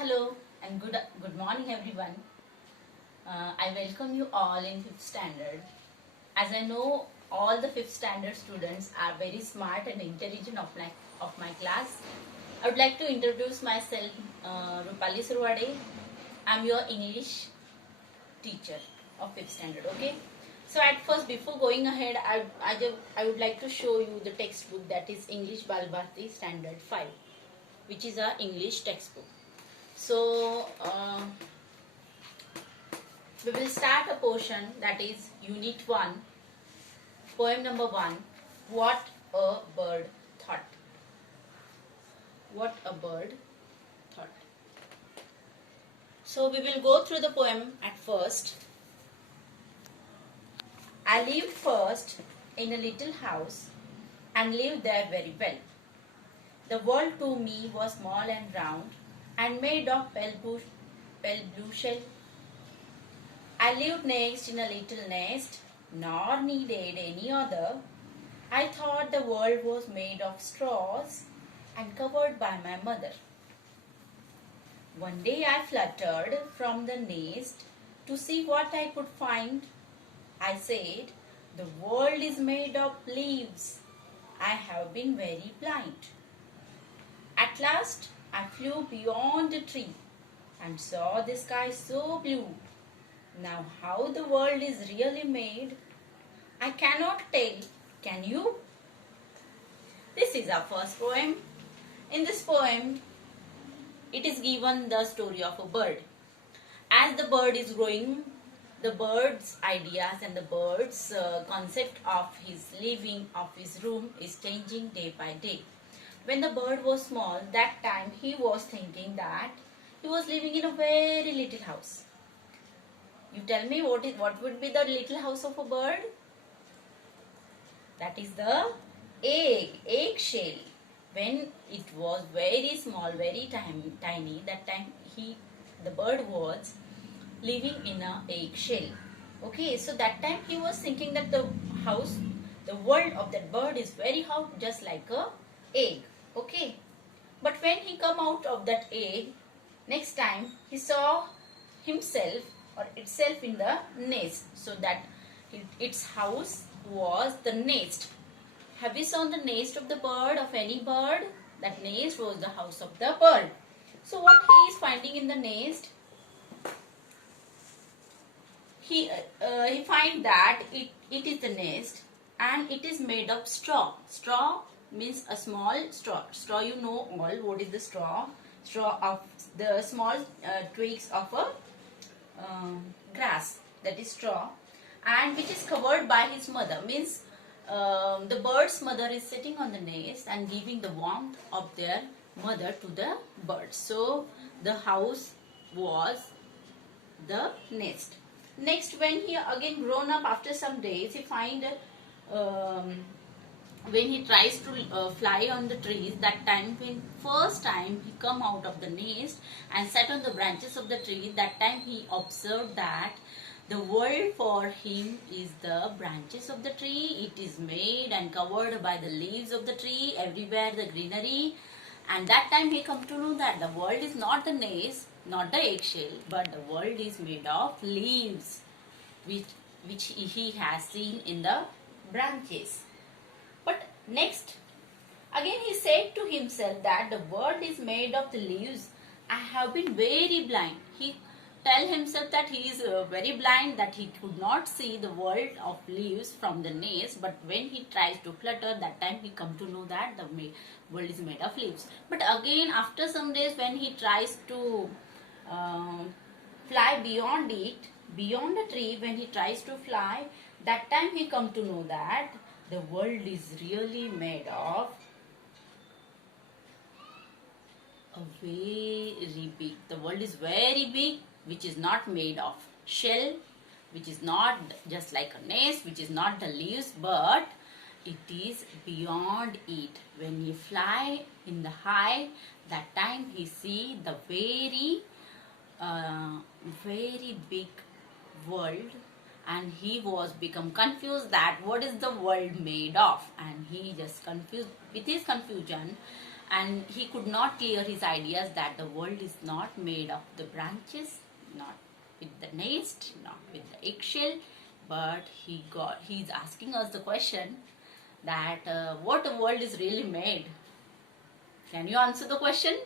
Hello and good morning everyone. I welcome you all in 5th standard. As I know all the 5th standard students are very smart and intelligent of my class, I would like to introduce myself, Rupali Surwade. I'm your English teacher of 5th standard, okay? So at first, before going ahead, I would like to show you the textbook, that is English Balbharti Standard 5, which is our English textbook. So we will start a portion, that is Unit 1, poem number 1, What a Bird Thought. What a Bird Thought. So we will go through the poem at first. I lived first in a little house and lived there very well. The world to me was small and round and made of pale blue shell. I lived next in a little nest, nor needed any other. I thought the world was made of straws and covered by my mother. One day I fluttered from the nest to see what I could find. I said, the world is made of leaves. I have been very blind. At last I flew beyond the tree and saw the sky so blue. Now how the world is really made, I cannot tell. Can you? This is our first poem. In this poem, it is given the story of a bird. As the bird is growing, the bird's ideas and the bird's concept of his living, of his room is changing day by day. When the bird was small, that time he was thinking that he was living in a very little house. You tell me what would be the little house of a bird? That is the egg shell. When it was very small, very tiny, that time the bird was living in a egg shell. Okay, so that time he was thinking that the world of that bird is very hard, just like a egg. Okay, but when he come out of that egg, next time he saw himself or itself in the nest, so that its house was the nest. Have you seen the nest of the bird, of any bird? That nest was the house of the bird. So what he is finding in the nest? He find that it is the nest and it is made of straw. Straw means a small straw. Straw, you know all what is the straw. Straw of the small twigs of a grass, that is straw, and which is covered by his mother, means the bird's mother is sitting on the nest and giving the warmth of their mother to the bird. So the house was the nest. Next, when he again grown up after some days, he find when he tries to fly on the trees, that time when first time he come out of the nest and sat on the branches of the tree, that time he observed that the world for him is the branches of the tree. It is made and covered by the leaves of the tree, everywhere the greenery. And that time he come to know that the world is not the nest, not the eggshell, but the world is made of leaves, which he has seen in the branches. But next, again he said to himself that the world is made of the leaves. I have been very blind. He tell himself that he is very blind, that he could not see the world of leaves from the nest. But when he tries to flutter, that time he come to know that the world is made of leaves. But again, after some days, when he tries to fly beyond it, beyond the tree, when he tries to fly, that time he come to know that the world is really made of a very big. The world is very big, which is not made of shell, which is not just like a nest, which is not the leaves, but it is beyond it. When he fly in the high, that time he see the very big world, and he was become confused that what is the world made of, and he just confused with his confusion, and he could not clear his ideas that the world is not made of the branches, not with the nest, not with the eggshell, but he's asking us the question that what the world is really made. Can you answer the question?